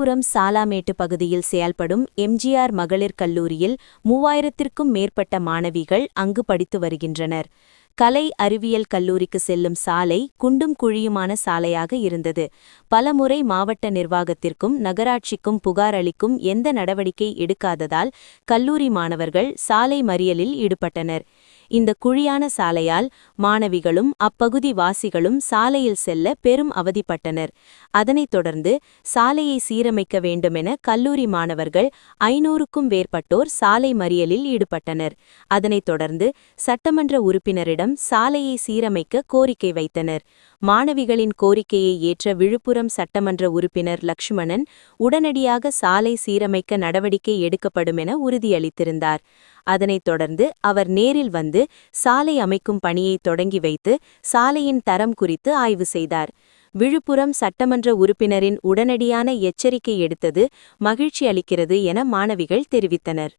விழுப்புரம் சாலாமேட்டு பகுதியில் செயல்படும் எம்ஜிஆர் மகளிர் கல்லூரியில் 3000த்திற்கும் மேற்பட்ட மாணவிகள் அங்கு படித்து வருகின்றனர். கலை அறிவியல் கல்லூரிக்கு செல்லும் சாலை குண்டும் குழியுமான சாலையாக இருந்தது. பலமுறை மாவட்ட நிர்வாகத்திற்கும் நகராட்சிக்கும் புகார் அளிக்கும் எந்த நடவடிக்கை எடுக்காததால் கல்லூரி மாணவர்கள் சாலை மறியலில் ஈடுபட்டனர். இந்த குழியான சாலையால் மாணவிகளும் அப்பகுதி வாசிகளும் சாலையில் செல்ல பெரும் அவதிப்பட்டனர். அதனைத் தொடர்ந்து சாலையை சீரமைக்க வேண்டுமென கல்லூரி மாணவர்கள் 500க்கும் மேற்பட்டோர் சாலை மறியலில் ஈடுபட்டனர். அதனைத் தொடர்ந்து சட்டமன்ற உறுப்பினரிடம் சாலையை சீரமைக்க கோரிக்கை வைத்தனர். மாணவிகளின் கோரிக்கையை ஏற்ற விழுப்புரம் சட்டமன்ற உறுப்பினர் லக்ஷ்மணன் உடனடியாக சாலை சீரமைக்க நடவடிக்கை எடுக்கப்படுமென உறுதியளித்திருந்தார். அதனைத் தொடர்ந்து அவர் நேரில் வந்து சாலை அமைக்கும் பணியை தொடங்கி வைத்து சாலையின் தரம் குறித்து ஆய்வு செய்தார். விழுப்புரம் சட்டமன்ற உறுப்பினரின் உடனடியான எச்சரிக்கை எடுத்தது மகிழ்ச்சி அளிக்கிறது என மாணவிகள் தெரிவித்தனர்.